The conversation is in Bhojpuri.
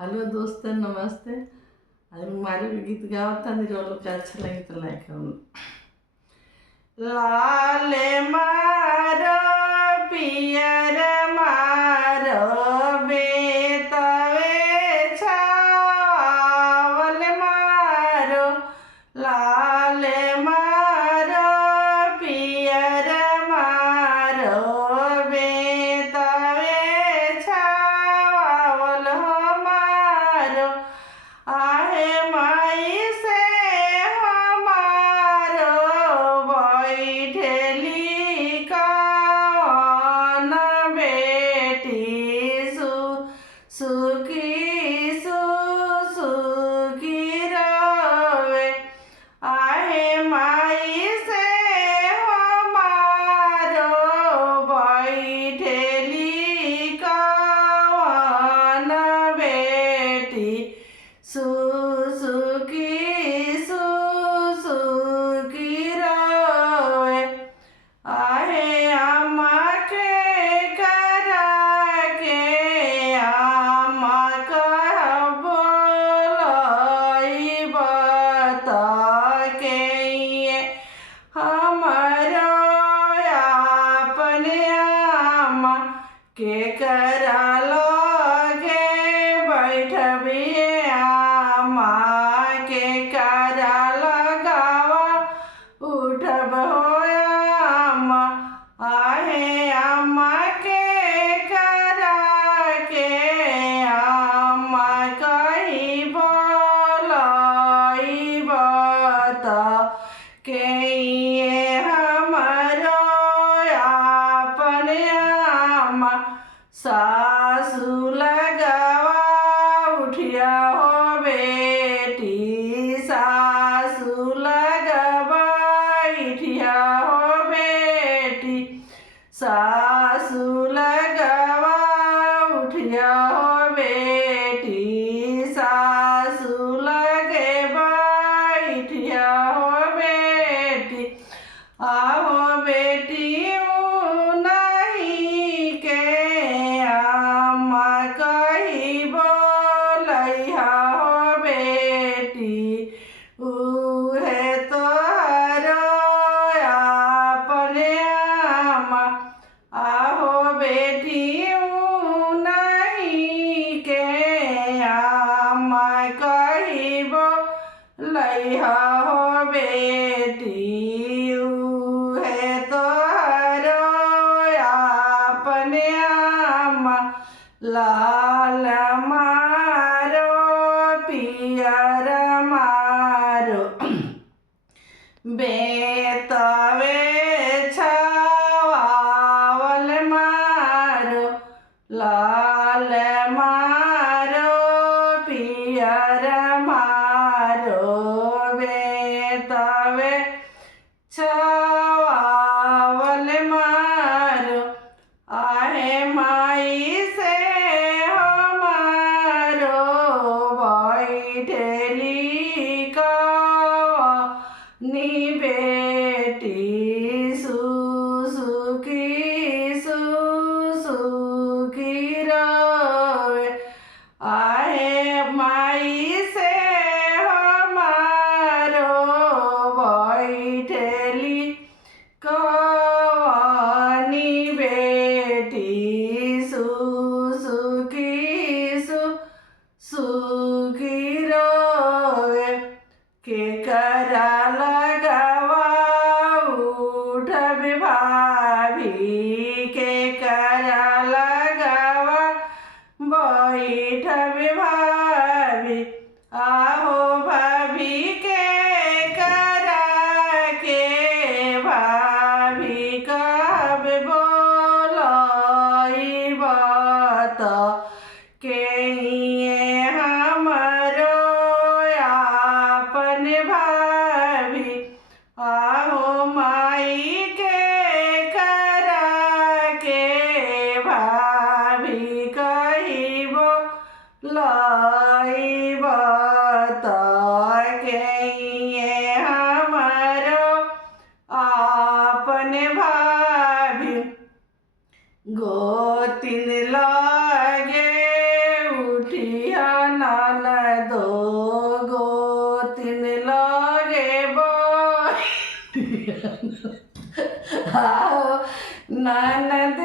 हेलो दोस्त नमस्ते। आज मारे के गीत गावत था लोग के अच्छा लगी तो लाइक लाल मारो पियर मारो बेतवे छावल मारो लाल मारो पियर मारो बेतवे छावल हमारो आहे माई से हमारो बैठली कौन बेटी सुखी सुखी रवे आहे माई से हमारो बैठली कौन बेटी सुखी रवे आहे अम्मा के करा के अम्मा कह बोलाई बता के ये हमारो अपने अम्मा के करा लगे बैठबिए अम्मा के करा लगावा उठब हो अम्मा आहे अम्मा के करा के अम्मा कही बोलाई बता के ये हमारो अपने अम्मा सासू लगावा उठिया हो बेटी सासू लगवा उठिया हो बेटी सासू लगवा उठिया हो बेटी सासू लगे बैठिया हो बेटी आहो बेटी नहीं के अम्मा कही बोलैया हो बेटी उहे तोहरो अपने अम्मा आहो बेटी नहीं के अम्मा कही बोलैया हो बेटी उहे तोहरो अपने अम्मा लाल मारो पियर मारो बेतवे छावल मारो लाल मारो पियर मारो बेतवे छावल मारो आहे माई से हमारो बैठली कौनी बेटी सुखी रवे आहे माई से हमारो बैठली कौनी बेटी सुखी रवे के करा लगावा उठब भाभी के करा लगावा बैठब भाभी आहो भाभी के करा के भाभी कब बोलाई बता के ये हमारो अपने भाभी आहो माई के करा के भाभी कही बोलाई बता के ये हमारो अपने भाभी गोतिन लागे उठिया आओ ननद